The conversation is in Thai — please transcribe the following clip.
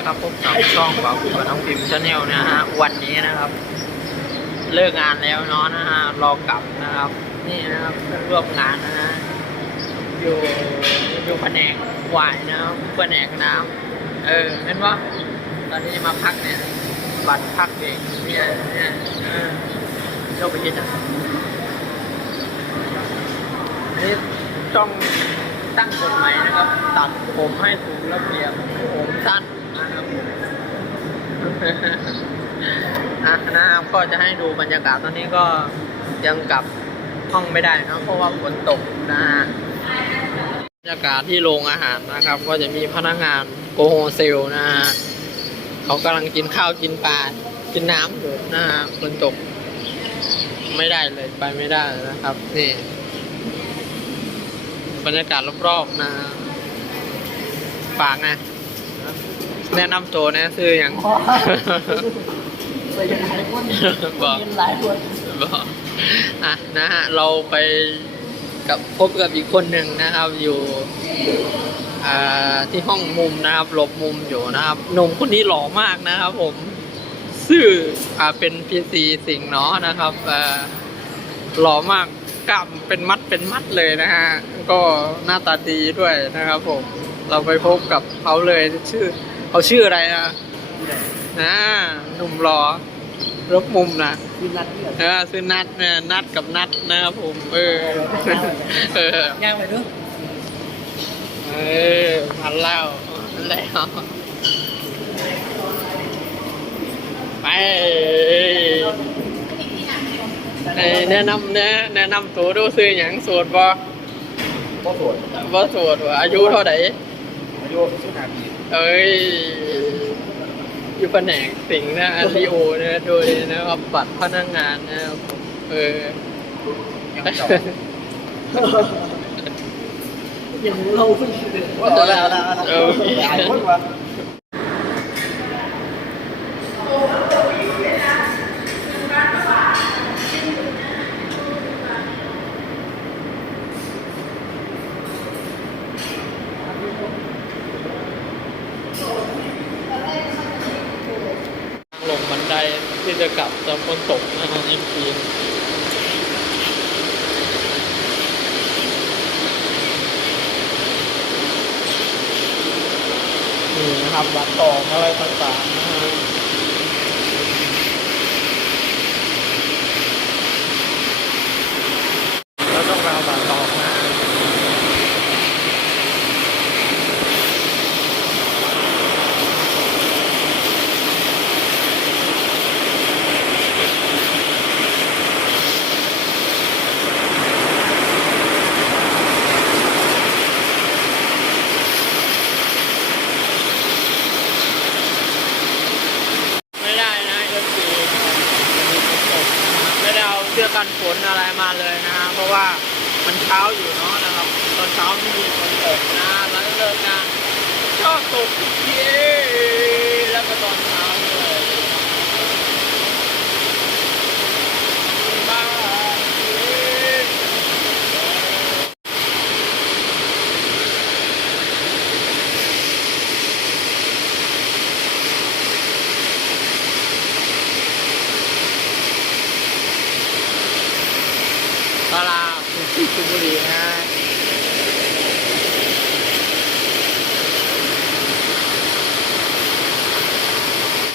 ด้วยครับพบกับช่องบ่าวกับน้องพิมพ์ชาแนลนะฮะวันนี้นะครับ เลิกงานแล้วเนาะนะฮะรอกลับนะครับ นี่นะครับร่วมงานนะฮะอยู่อยู่แผนกหวายนะครับแผนกน้ำเออเห็นว่าตอนนี้มาพักเนี่ยบัตรพักเองเนี่ยเนี่ยเออโยกไปยินอะนนี้ต้องตั้งกฎใหม่นะครับ ตัดผมให้ถูกระเบียบผมสั้น นะครับอะก็จะให้ดูบรรยากาศตอนนี้ก็ยังกลับห้องไม่ได้นะเพราะว่าฝนตกนะฮะบรรยากาศที่โรงอาหารนะครับ ก็จะมีพนักงานโกโฮเซลนะฮะเขากำลังกินข้าวกินปลากินน้ำอยู่นะฮะฝนตก ไม่ได้เลยไปไม่ได้นะครับนี่บรรยากาศรอบๆนะฮะฝากนะ แนะนำตัวนะชื่ออย่างไปยังไงคนบอกเป็นหลายคนบอกอะนะฮะเราไปกับพบกับอีกคนหนึ่งนะครับอยู่อ่าที่ห้องมุมนะครับหลบมุมอยู่นะครับหนุ่มคนนี้หล่อมากนะครับผมชื่ออ่าเป็นพีซีสิงห์เนาะนะครับอ่าหล่อมากกล้ามเป็นมัดเป็นมัดเลยนะฮะก็หน้าตาดีด้วยนะครับผมเราไปพบกับเขาเลยชื่อ เขาชื่ออะไรนะนะหนุ่มหล่อรบมุมนะวินรัดเลือดเออซื้อนัดเนี่ยนัดกับนัดนะครับผม เออ เออย่างไปด้วยเออพันแล้วแล้วไปเอ้ยแนะนำแนะแนะนำตัวดูซื้ออย่างโสดบ่ก็สวยบ่โสดว่ะอายุเท่าไหร่อายุสิบห้าปี เอ้ย อยู่แผนกสิงห์นะอารีโอนะโดยนะครับบัตรพนักงานนะครับผมเออ ยังไม่จบ อย่างเราเพิ่งเดือดว่าตัวแล้วนะเออหลายคนวะ ลงบันได ที่จะกลับจากฝนตกนะฮะเอ็มพีนี่นะครับบัตรต่ออะไรต่างๆนะฮะแล้วต้องไปเอาบัตรต่อมา ไม่ได้นะเอฟซีไม่ได้เอาเสื้อ กันฝนอะไรมาเลยนะฮะเพราะว่ามันเช้าอยู่เนาะนะครับตอนเช้าไม่มีฝนตกนะแล้วเลิกงานชอบตกทุกทีแล้วก็ตอนเช้า บุรีฮะ